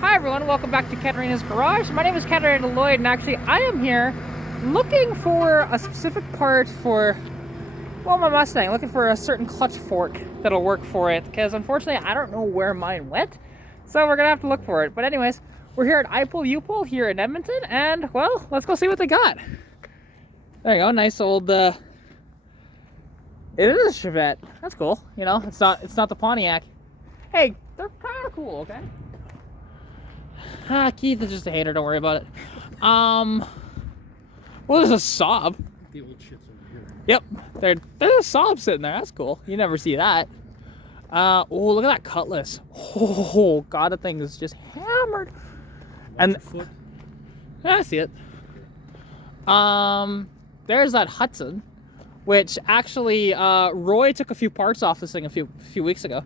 Hi everyone, welcome back to Katarina's Garage. My name is Katarina Lloyd, and actually I am here looking for a specific part for, well, my Mustang, looking for a certain clutch fork that'll work for it, because unfortunately I don't know where mine went, so we're gonna have to look for it. But anyways, we're here at I-Pull-U-Pull here in Edmonton, and well, let's go see what they got. There you go, nice old, it is a Chevette. That's cool, you know, it's not the Pontiac. Hey, they're kind of cool, okay? Keith is just a hater, don't worry about it. Well, there's a Saab. The old shit's over here. Yep, there's a Saab sitting there. That's cool. You never see that. Oh, look at that Cutlass. Oh, God, the thing is just hammered. And foot. yeah, I see it. There's that Hudson, which actually Roy took a few parts off this thing a few weeks ago.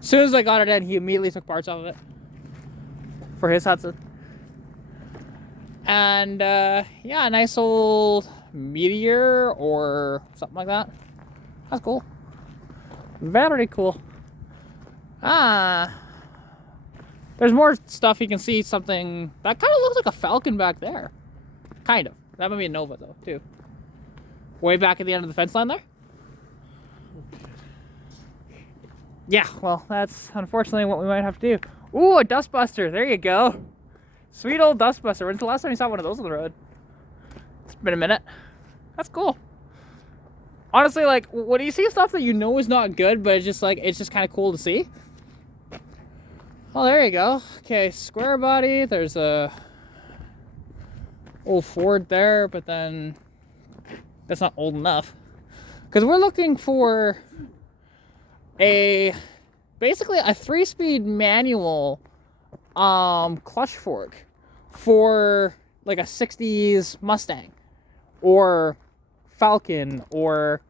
As soon as I got it in, he immediately took parts off of it for his Hudson. And yeah, a nice old Meteor or something like that. That's cool. Very cool. There's more stuff. You can see something that kind of looks like a Falcon back there. Kind of. That might be a Nova though, too. Way back at the end of the fence line there. Yeah, well, that's unfortunately what we might have to do. Ooh, a Dustbuster. There you go. Sweet old Dustbuster. When's the last time you saw one of those on the road? It's been a minute. That's cool. Honestly, like, when you see stuff that you know is not good, but it's just kind of cool to see. Oh, there you go. Okay, square body. There's a old Ford there, but then that's not old enough. Because we're looking for basically a 3-speed manual clutch fork for like a 60s Mustang or Falcon, or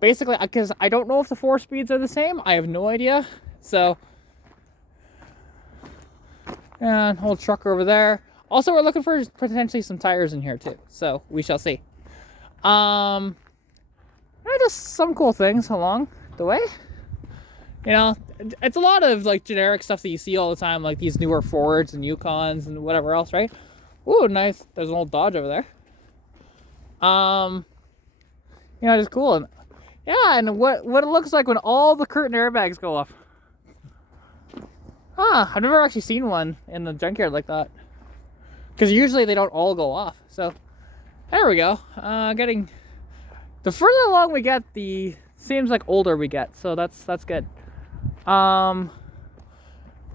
basically, because I don't know if the 4 speeds are the same. I have no idea. So, and whole truck over there. Also, we're looking for potentially some tires in here too, so we shall see. Just some cool things along the way. You know, it's a lot of like generic stuff that you see all the time, like these newer Fords and Yukons and whatever else, right? Ooh, nice. There's an old Dodge over there. You know, it's cool. And yeah, and what it looks like when all the curtain airbags go off. I've never actually seen one in the junkyard like that. Because usually they don't all go off. So there we go. Getting the further along we get, the seems like older we get. So that's good. Yeah,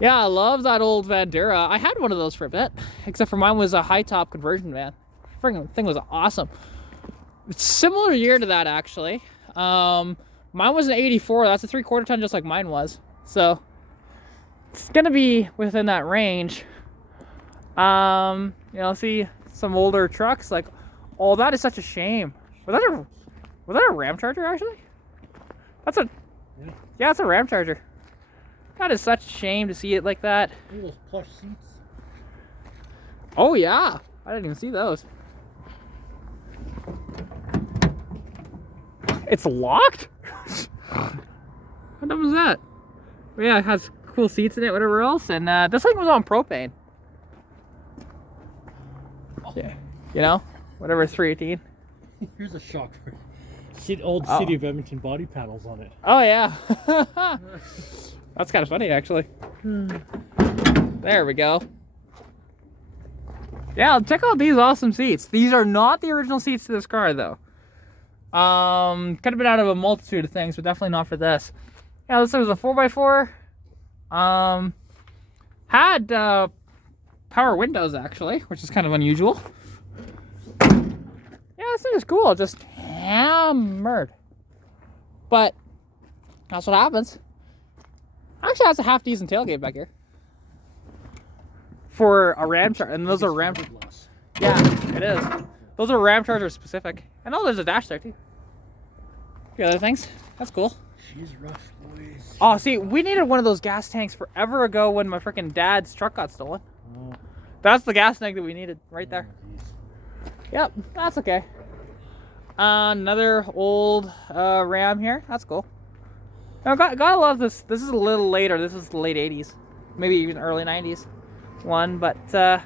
I love that old Vandera. I had one of those for a bit, except for mine was a high top conversion van. Freaking thing was awesome. It's similar year to that actually. Mine was an 84. That's a 3/4 ton, just like mine was. So it's gonna be within that range. You know, see some older trucks. Like, oh, that is such a shame. Was that a Ram Charger actually? That's a yeah, it's a Ram Charger. That is such a shame to see it like that. Look at those plush seats. Oh yeah, I didn't even see those. It's locked? How dumb was that? But yeah, it has cool seats in it, whatever else, and this thing was on propane. Yeah, you know, whatever, 318. Here's a shock for old City of Edmonton body panels on it. Oh yeah. That's kind of funny actually. There we go. Yeah, check out these awesome seats. These are not the original seats to this car though. Could have been out of a multitude of things, but definitely not for this. Yeah, this was a 4x4. Had power windows actually, which is kind of unusual. Yeah, this thing is cool. Just hammered. But that's what happens. Actually, has a half decent tailgate back here for a Ram Charger, and those are Ram. Yeah, it is. Those are Ram Charger specific. And oh, there's a dash there too. The other things. That's cool. She's rough, boys. Oh, see, we needed one of those gas tanks forever ago when my freaking dad's truck got stolen. Oh. That's the gas tank that we needed right there. Oh, yep, that's okay. Another old Ram here. That's cool. Now, gotta love this. This is a little later. This is the late 80s. Maybe even early 90s. one, but yeah,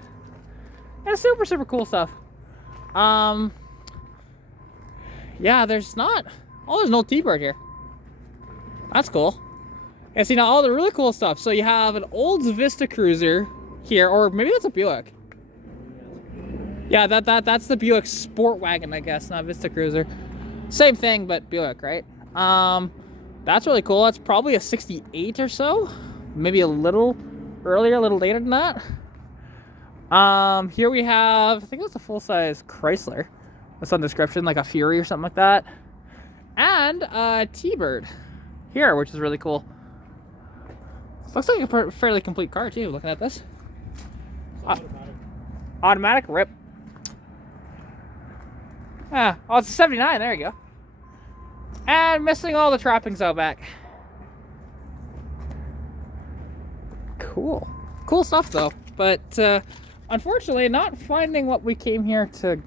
super, super cool stuff. Yeah, there's not, oh, there's no T-Bird here. That's cool. And see, now all the really cool stuff. So you have an old Vista Cruiser here, or maybe that's a Buick. Yeah, that's the Buick Sport Wagon, I guess, not Vista Cruiser. Same thing, but Buick, right? That's really cool. That's probably a 68 or so. Maybe a little earlier, a little later than that. Here we have, I think it's a full-size Chrysler with some description, like a Fury or something like that. And a T-Bird here, which is really cool. Looks like a fairly complete car too, looking at this. Automatic, rip. Ah, oh, it's a 79, there you go. And missing all the trappings out back. Cool. Cool stuff though, but unfortunately not finding what we came here to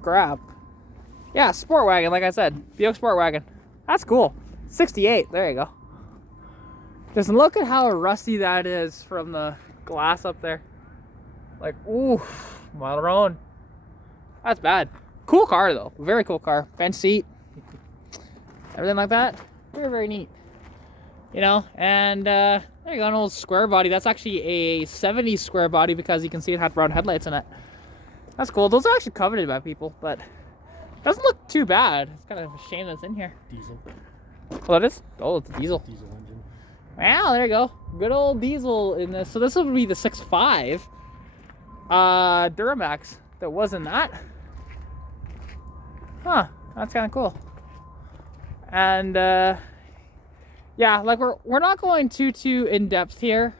grab. Yeah, Sport Wagon, like I said, Buick Sport Wagon. That's cool. 68, there you go. Just look at how rusty that is from the glass up there. Like, oof, Malarone. That's bad. Cool car though, very cool car. Bench seat, everything like that. Very, very neat. You know, and there you go, an old square body. That's actually a 70s square body because you can see it had round headlights in it. That's cool. Those are actually coveted by people, but it doesn't look too bad. It's kind of a shame that it's in here. Diesel. Well, it is. Oh, it's a diesel. Diesel engine. Wow, there you go. Good old diesel in this. So this would be the 6.5 Duramax that wasn't that. Huh, that's kind of cool. And yeah, like we're not going too in depth here,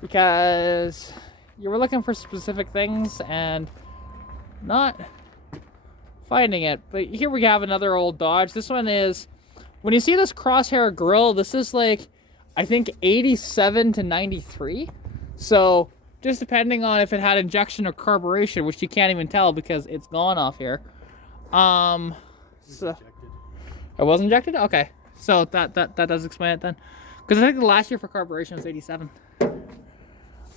because you were looking for specific things and not finding it. But here we have another old Dodge. This one is, when you see this crosshair grille, this is like, I think 87 to 93. So just depending on if it had injection or carburation, which you can't even tell because it's gone off here. So it was injected? Okay. So that does explain it then. Because I think the last year for carburation was 87.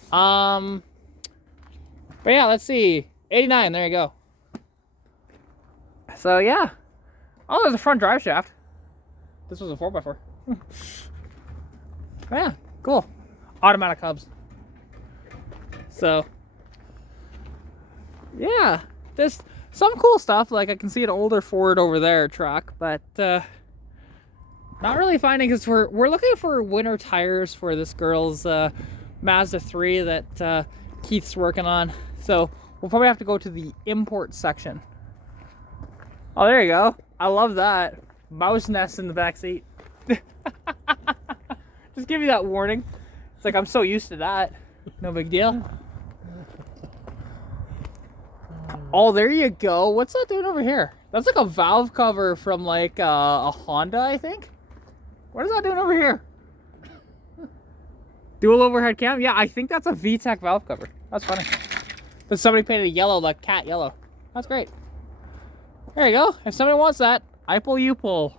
But yeah, let's see. 89, there you go. So yeah. Oh, there's a front drive shaft. This was a 4x4. Yeah, cool. Automatic hubs. So yeah, there's some cool stuff. Like I can see an older Ford over there truck, but not really finding, because we're looking for winter tires for this girl's Mazda 3 that Keith's working on. So we'll probably have to go to the import section. Oh, there you go. I love that. Mouse nest in the back seat. Just give you that warning. It's like, I'm so used to that. No big deal. Oh, there you go. What's that doing over here? That's like a valve cover from like a Honda, I think. What is that doing over here? Dual overhead cam? Yeah, I think that's a VTEC valve cover. That's funny. But somebody painted yellow, like cat yellow. That's great. There you go. If somebody wants that, I pull, you pull.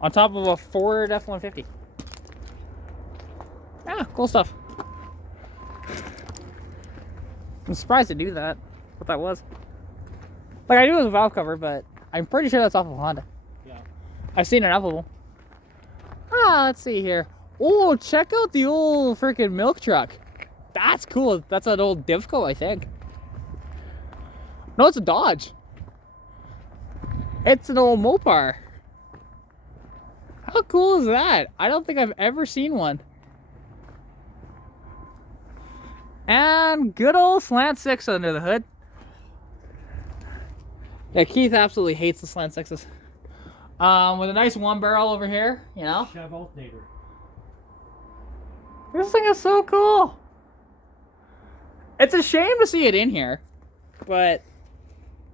On top of a Ford F-150. Yeah, cool stuff. I'm surprised to do that. What that was. Like, I knew it was a valve cover, but I'm pretty sure that's off of a Honda. Yeah. I've seen enough of them. Ah, let's see here. Oh, check out the old freaking milk truck. That's cool. That's an old Divco, I think. No, it's a Dodge. It's an old Mopar. How cool is that? I don't think I've ever seen one. And good old slant 6 under the hood. Yeah, Keith absolutely hates the slant 6s. With a nice one barrel over here, you know. Chev alternator. This thing is so cool. It's a shame to see it in here, but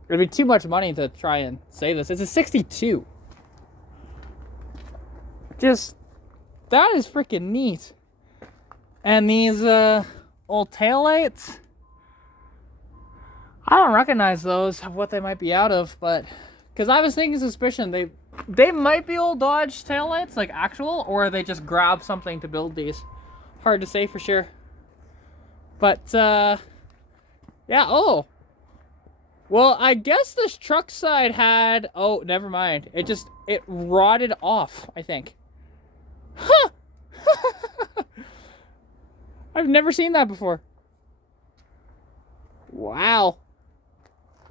it'd be too much money to try and save this. It's a 62. Just, that is freaking neat. And these old taillights, I don't recognize those, of what they might be out of, but because I was thinking suspicion they might be old Dodge taillights, like actual, or they just grab something to build these. Hard to say for sure. But, yeah, oh. Well, I guess this truck side had, oh, never mind. It rotted off, I think. Huh! I've never seen that before. Wow.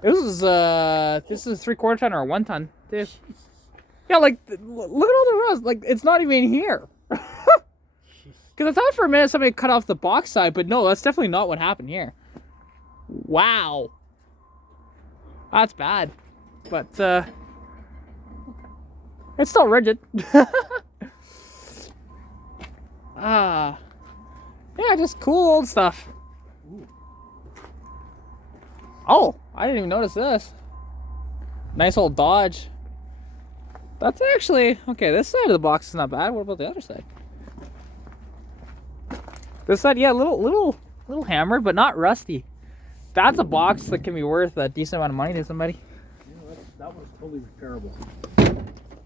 This is a 3/4 ton or a 1 ton, too. Yeah, like, look at all the rust. Like, it's not even here. Because I thought for a minute somebody cut off the box side, but no, that's definitely not what happened here. Wow. That's bad. But, it's still rigid. Yeah, just cool old stuff. Ooh. Oh, I didn't even notice this. Nice old Dodge. That's actually, okay, this side of the box is not bad. What about the other side? This side, yeah, little hammered, but not rusty. That's a box that can be worth a decent amount of money to somebody. Yeah, that one's totally repairable.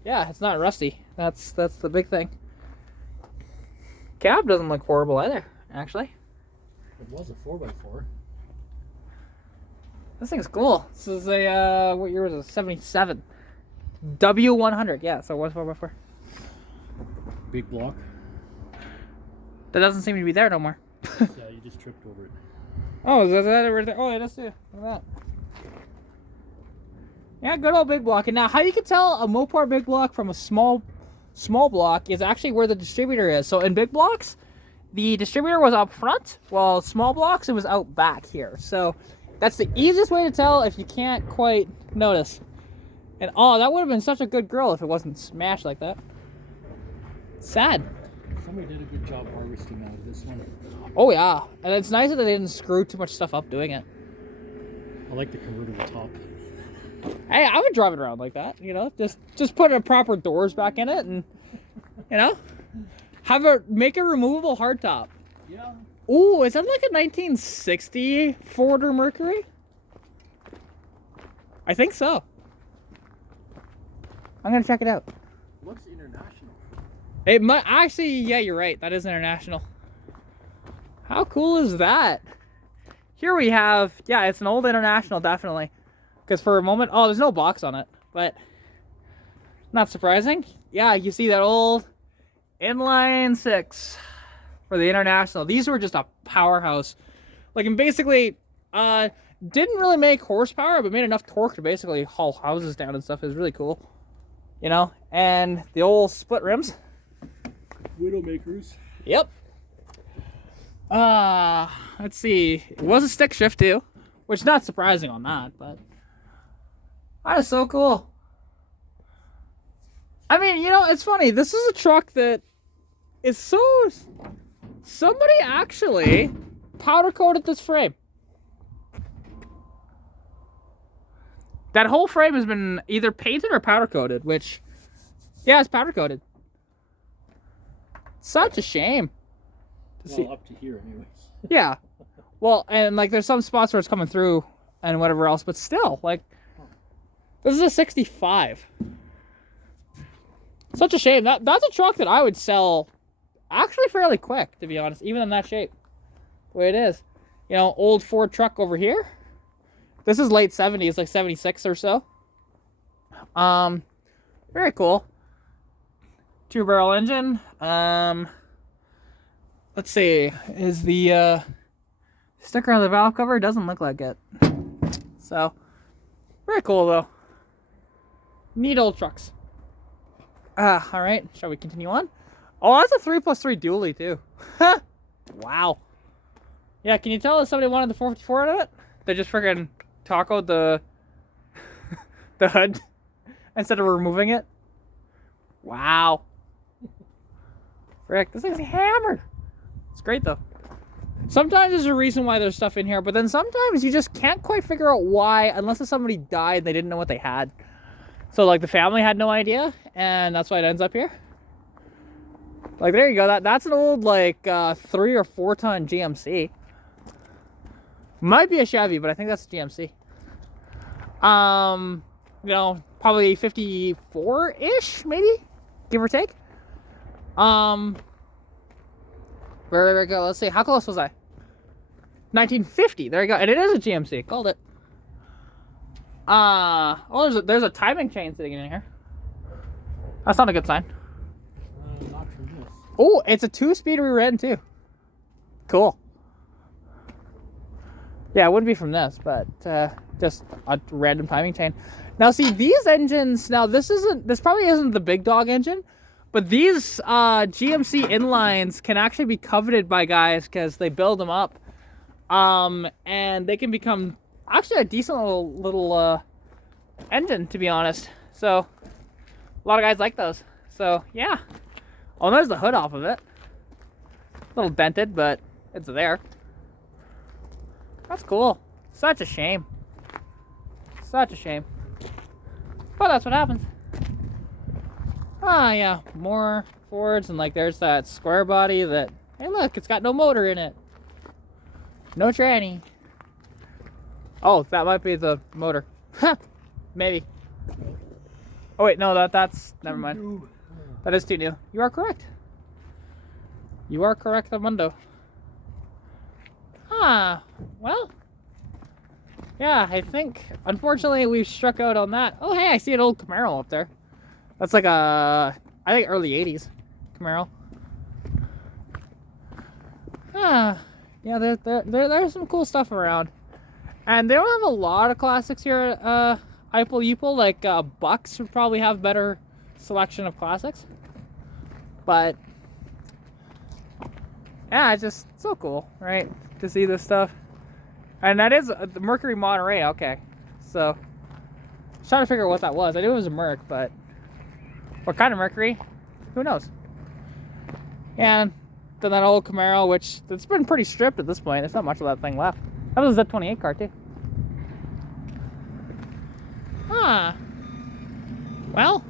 Yeah, it's not rusty. That's the big thing. Cab doesn't look horrible either, actually. It was a 4x4. This thing's cool. This is a, what year was it? 77. W100, yeah, so it was 4x4. Big block. That doesn't seem to be there no more. Yeah, you just tripped over it. Oh, is that it right there? Oh, yeah, that's it. Look at that. Yeah, good old big block. And now, how you can tell a Mopar big block from a small block is actually where the distributor is. So in big blocks, the distributor was up front, while small blocks, it was out back here. So that's the easiest way to tell if you can't quite notice. And oh, that would have been such a good grill if it wasn't smashed like that. Sad. Somebody did a good job harvesting out of this one. Oh yeah, and it's nice that they didn't screw too much stuff up doing it. I like the convertible top. Hey, I would drive it around like that, you know, just put a proper doors back in it, and you know, make a removable hardtop. Yeah. Ooh, is that like a 1960 Ford or Mercury? I think so. I'm gonna check it out. Looks international. It might actually, yeah, you're right. That is international. How cool is that? Here we have, yeah, it's an old International, definitely. Because for a moment, oh, there's no box on it, but not surprising. Yeah, you see that old inline 6 for the International. These were just a powerhouse. Like, and basically, didn't really make horsepower, but made enough torque to basically haul houses down and stuff. It was really cool. You know, and the old split rims. Widowmakers. Yep. Let's see. It was a stick shift too, which is not surprising on that, but that is so cool. I mean, you know, it's funny. This is a truck that is so... Somebody actually powder coated this frame. That whole frame has been either painted or powder coated, which, yeah, it's powder coated. Such a shame. Well, up to here anyways. Yeah. Well, and like there's some spots where it's coming through and whatever else, but still, like, this is a 65. Such a shame. That's a truck that I would sell actually fairly quick, to be honest, even in that shape. The way it is. You know, old Ford truck over here. This is late 70s, like 76 or so. Very cool. 2-barrel engine. Let's see. Is the sticker on the valve cover? Doesn't look like it. So, very cool though. Neat old trucks. All right. Shall we continue on? Oh, that's a 3+3 dually too. Wow. Yeah, can you tell if somebody wanted the 454 out of it? They just freaking tacoed the the hood instead of removing it. Wow. Frick, this thing's hammered. It's great though. Sometimes there's a reason why there's stuff in here, but then sometimes you just can't quite figure out why, unless if somebody died and they didn't know what they had. So like the family had no idea, and that's why it ends up here. Like there you go. That's an old like 3 or 4 ton GMC. Might be a Chevy, but I think that's a GMC. You know, probably 54-ish, maybe, give or take. Very, very good. Let's see, how close was I? 1950. There you go. And it is a GMC. Called it. Oh, there's a timing chain sitting in here. That's not a good sign. Not from this. Oh, it's a 2-speed rear end too. Cool. Yeah, it wouldn't be from this, but just a random timing chain. Now, see, these engines. Now, this probably isn't the big dog engine, but these GMC inlines can actually be coveted by guys because they build them up, and they can become actually a decent little engine, to be honest. So, a lot of guys like those. So, yeah. Oh, there's the hood off of it. A little dented, but it's there. That's cool. Such a shame. Such a shame. But that's what happens. Ah, yeah. More Fords, and like there's that square body that, hey look, it's got no motor in it. No tranny. Oh, that might be the motor. Maybe. Oh wait, no, that's never mind. That is too new. You are correct. You are correct, Amundo. Ah, well. Yeah, I think, unfortunately, we've struck out on that. Oh, hey, I see an old Camaro up there. That's like a, I think, early 80s Camaro. Ah, yeah, there's some cool stuff around. And they don't have a lot of classics here at Eipel Upel. Like, Bucks would probably have better selection of classics. But, yeah, it's just so cool, right? To see this stuff. And that is the Mercury Monterey. Okay, so I was trying to figure out what that was. I knew it was a Merc, but what kind of Mercury? Who knows? And then that old Camaro, which it's been pretty stripped at this point. There's not much of that thing left. That was a Z28 car too. Huh. Well,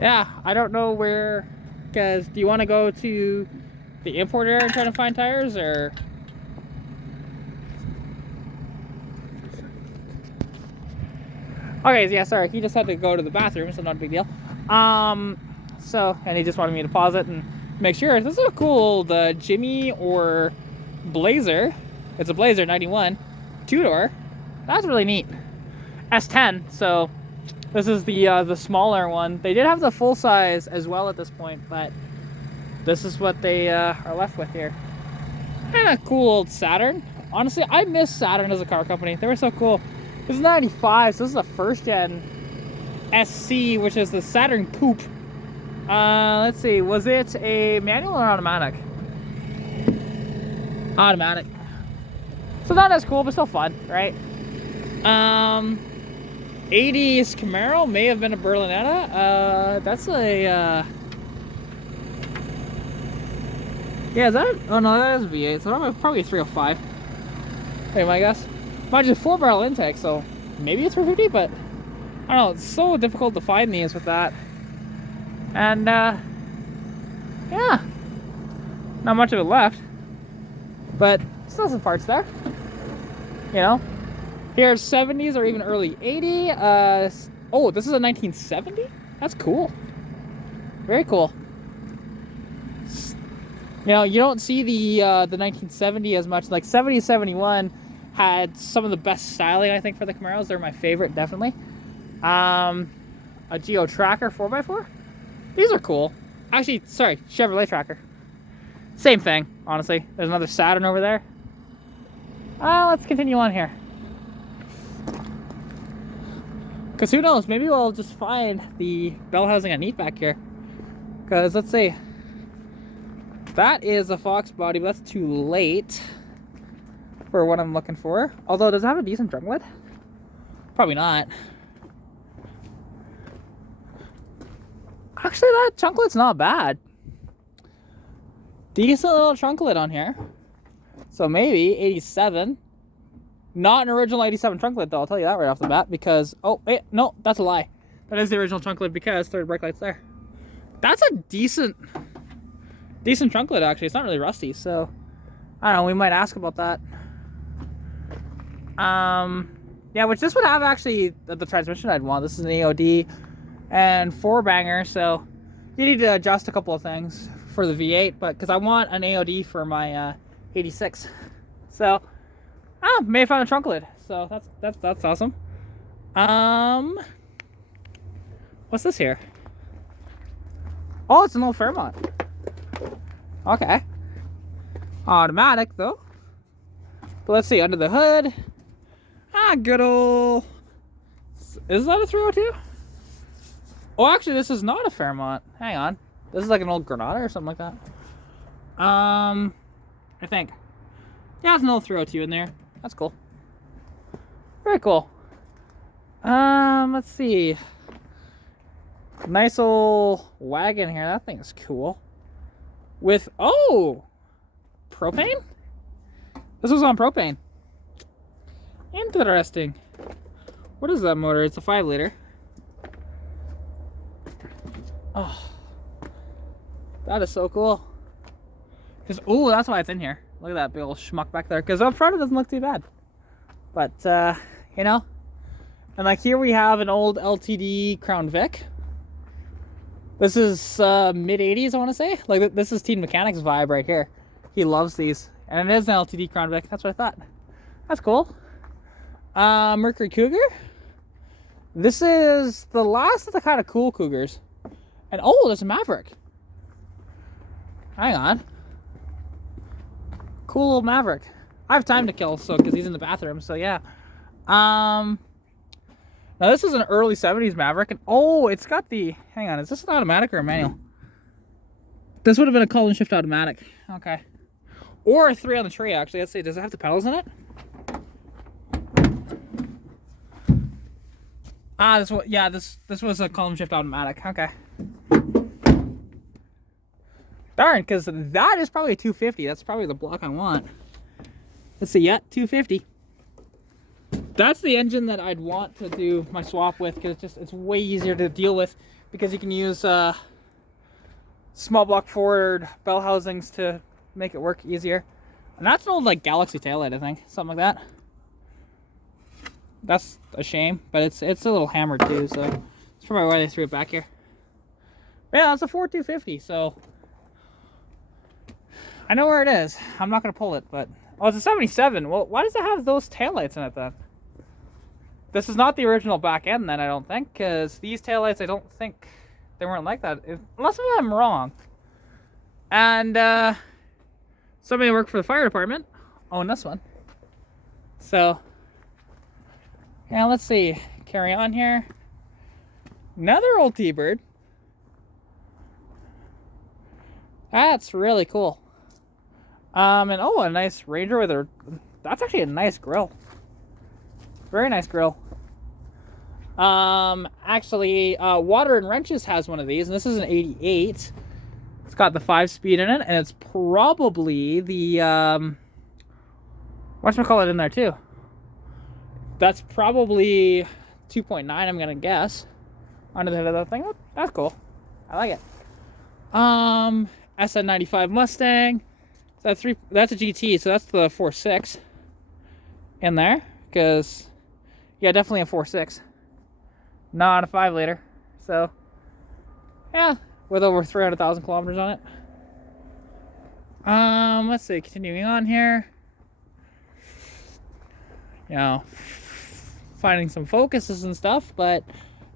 yeah, I don't know where. Because do you want to go to the import area and try to find tires, or? Okay, yeah, sorry, he just had to go to the bathroom, so not a big deal. So, and he just wanted me to pause it and make sure. This is a cool old Jimmy or Blazer. It's a Blazer 91, 2-door. That's really neat. S10, so this is the smaller one. They did have the full size as well at this point, but this is what they are left with here. Kind of cool old Saturn. Honestly, I miss Saturn as a car company. They were so cool. This is 95, so this is the first gen SC, which is the Saturn Coupe. Let's see, was it a manual or automatic? Automatic. So not as cool, but still fun, right? 80s Camaro may have been a Berlinetta. That's a yeah, is that? Oh no, that is a V8. So probably a 305. Hey, my guess. Mind you, 4-barrel intake, so maybe it's 350, but I don't know. It's so difficult to find these with that. And yeah, not much of it left, but still some parts there. You know. Here's 70s or even early 80. Oh, this is a 1970? That's cool. Very cool. You know, you don't see the 1970 as much. Like 70, 71 had some of the best styling, I think, for the Camaros. They're my favorite, definitely. A Geo Tracker 4x4. These are cool. Actually, sorry, Chevrolet Tracker. Same thing, honestly. There's another Saturn over there. Let's continue on here. Because who knows, maybe we'll just find the bell housing I need back here. Because let's see. That is a Fox body, but that's too late for what I'm looking for. Although, does it have a decent trunk lid? Probably not. Actually, that trunk lid's not bad. Decent little trunk lid on here. So maybe 87. Not an original 87 trunk lid though, I'll tell you that right off the bat, because, oh, wait, no, that's a lie. That is the original trunk lid because third brake light's there. That's a decent trunk lid, actually. It's not really rusty, so I don't know, we might ask about that. Yeah, which this would have actually the transmission I'd want. This is an AOD and 4-banger, so You need to adjust a couple of things for the V8, but because I want an AOD for my 86. So, may have found a trunk lid. So that's awesome. What's this here? Oh, it's an old Fairmont. Okay. Automatic though. But let's see, under the hood. Good old. Is that a 302? Oh, actually, this is not a Fairmont. Hang on. This is like an old Granada or something like that. I think. Yeah, it's an old 302 in there. That's cool. Very cool. Let's see. Nice old wagon here. That thing's cool. With, oh! Propane? This was on propane. Interesting. What is that motor? It's a 5-liter. Oh, that is so cool. Cause that's why it's in here. Look at that big old schmuck back there. Cause up front it doesn't look too bad. But you know, and like here we have an old LTD Crown Vic. This is mid 80s, I want to say. Like this is Teen Mechanics vibe right here. He loves these, and it is an LTD Crown Vic. That's what I thought. That's cool. Mercury Cougar. This is the last of the kind of cool Cougars. And oh, there's a Maverick. Hang on. Cool little Maverick. I have time to kill, so because he's in the bathroom, so yeah. Now this is an early 70s Maverick, and oh, it's got the, hang on, is this an automatic or a manual? This would have been a call and shift automatic. Okay. Or a 3 on the tree, actually. Let's see, does it have the pedals in it? This was, yeah, this was a call and shift automatic. Okay. Darn, because that is probably a 250. That's probably the block I want. Let's see, yeah, 250. That's the engine that I'd want to do my swap with, because it's way easier to deal with, because you can use small block forward bell housings to make it work easier. And that's an old like Galaxy taillight, I think, something like that. That's a shame, but it's a little hammered too, so that's probably why they threw it back here. But yeah, it's a 4250, so I know where it is. I'm not gonna pull it, but oh, it's a 77. Well, why does it have those taillights in it then? This is not the original back end then, I don't think, because these taillights, I don't think they weren't like that, unless I'm wrong. And somebody who worked for the fire department owned this one. So yeah, let's see. Carry on here. Another old T-Bird. That's really cool. And oh, a nice Ranger with a, that's actually a nice grill. Very nice grill. Actually, Water and Wrenches has one of these, and this is an 88. It's got the 5-speed in it, and it's probably the, whatchamacallit in there too. That's probably 2.9, I'm gonna guess. Under the hood of that thing. That's cool. I like it. SN95 Mustang. That's a GT, so that's the 4.6 in there. Because, yeah, definitely a 4.6. Not a 5-liter. So, yeah, with over 300,000 kilometers on it. Let's see, continuing on here. You know, finding some focuses and stuff, but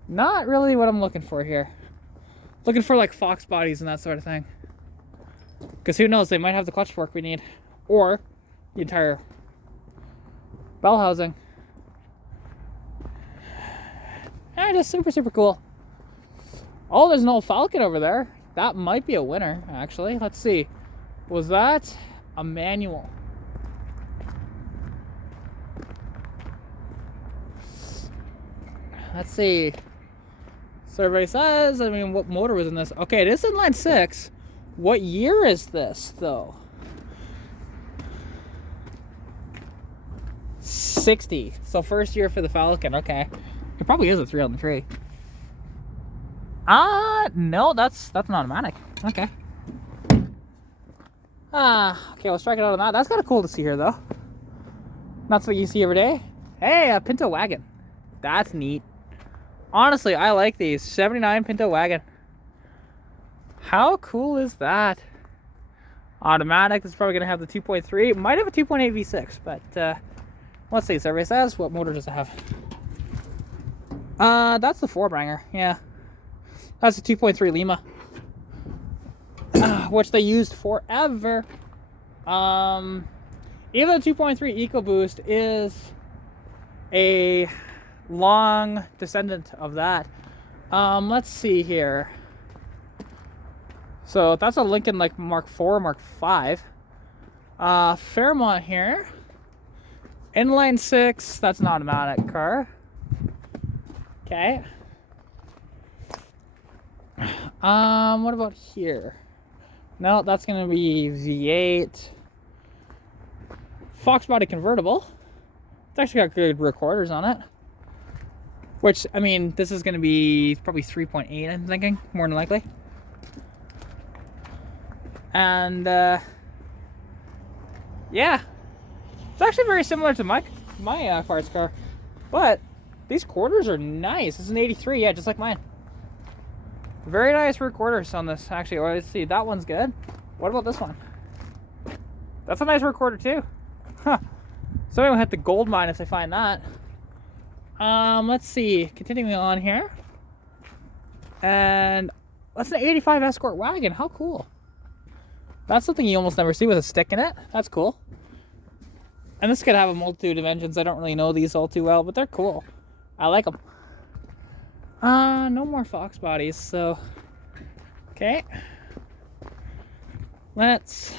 not really what I'm looking for here. Looking for like Fox bodies and that sort of thing. Because who knows, they might have the clutch fork we need. Or the entire bell housing. Yeah, just super, super cool. Oh, there's an old Falcon over there. That might be a winner, actually. Let's see. Was that a manual? Let's see. So everybody says, I mean, what motor was in this? Okay, it is inline 6. What year is this, though? 60. So first year for the Falcon. Okay. It probably is a 3 on the tree. No, that's an automatic. Okay. Okay, we'll strike it out on that. That's kind of cool to see here, though. Not something you see every day. Hey, a Pinto wagon. That's neat. Honestly, I like these. 79 Pinto wagon. How cool is that? Automatic. This is probably going to have the 2.3. It might have a 2.8 V6, but let's see. Survey says, what motor does it have? That's the 4-banger. Yeah. That's a 2.3 Lima. Which they used forever. Even the 2.3 EcoBoost is a long descendant of that. Let's see here. So that's a Lincoln like Mark IV, Mark V. Fairmont here. Inline 6, that's an automatic car. Okay. What about here? No, that's gonna be V8. Fox body convertible. It's actually got good rear quarters on it. Which, I mean, this is gonna be probably 3.8, I'm thinking, more than likely. And yeah, it's actually very similar to my parts car, but these quarters are nice. This is an 83, yeah, just like mine. Very nice rear quarters on this, actually. Oh, let's see, that one's good. What about this one? That's a nice rear quarter too. Huh. Somebody will hit the gold mine if they find that. Let's see, continuing on here. And that's an 85 Escort wagon. How cool. That's something you almost never see with a stick in it. That's cool. And this could have a multitude of engines. I don't really know these all too well, but they're cool. I like them. No more Fox bodies, so okay. Let's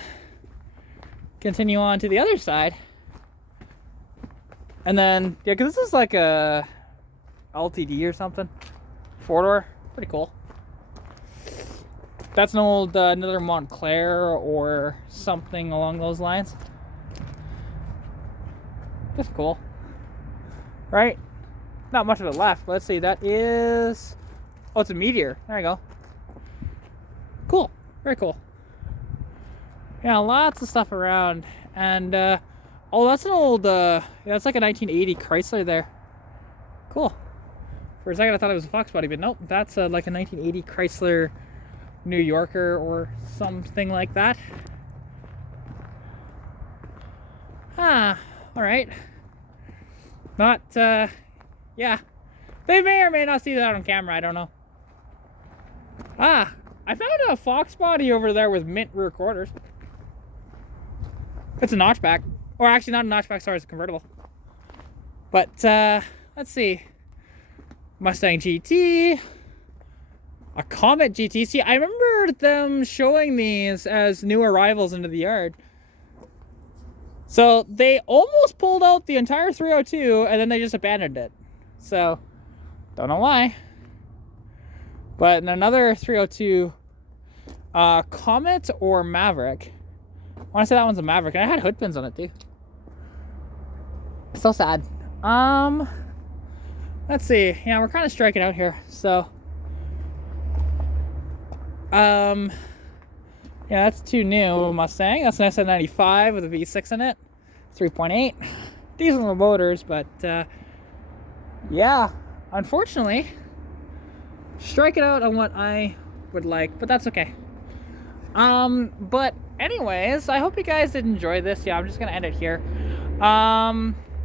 continue on to the other side. And then, yeah, because this is like a LTD or something. 4-door, pretty cool. That's an old, another Montclair or something along those lines. Just cool. Right? Not much of it left, but let's see, that is... Oh, it's a Meteor. There you go. Cool. Very cool. Yeah, lots of stuff around. And, oh, that's an old, yeah, that's like a 1980 Chrysler there. Cool. For a second I thought it was a Fox body, but nope, that's like a 1980 Chrysler New Yorker or something like that. Ah, alright. Not, yeah. They may or may not see that on camera, I don't know. Ah, I found a Fox body over there with mint rear quarters. It's a notchback. Or actually not a notchback, sorry, it's a convertible. But, let's see. Mustang GT. A Comet GT. See, I remember them showing these as new arrivals into the yard. So, they almost pulled out the entire 302 and then they just abandoned it. So, don't know why. But another 302 Comet or Maverick. I want to say that one's a Maverick. And I had hood pins on it too. So sad. Let's see. Yeah, we're kind of striking out here. So, yeah, that's two new Mustang. That's an SM95 with a V6 in it. 3.8. Decent motors, but yeah, unfortunately, striking out on what I would like, but that's okay. But anyways, I hope you guys did enjoy this. Yeah, I'm just gonna end it here.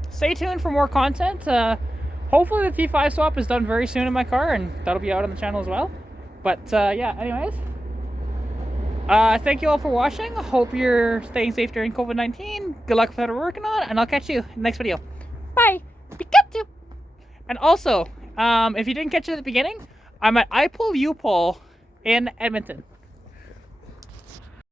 Stay tuned for more content. Hopefully the T5 swap is done very soon in my car, and that'll be out on the channel as well. But yeah, anyways, thank you all for watching. Hope you're staying safe during COVID-19. Good luck with what we're working on, and I'll catch you in the next video. Bye. Pikachu. And also, if you didn't catch it at the beginning, I'm at iPull U-Pull in Edmonton.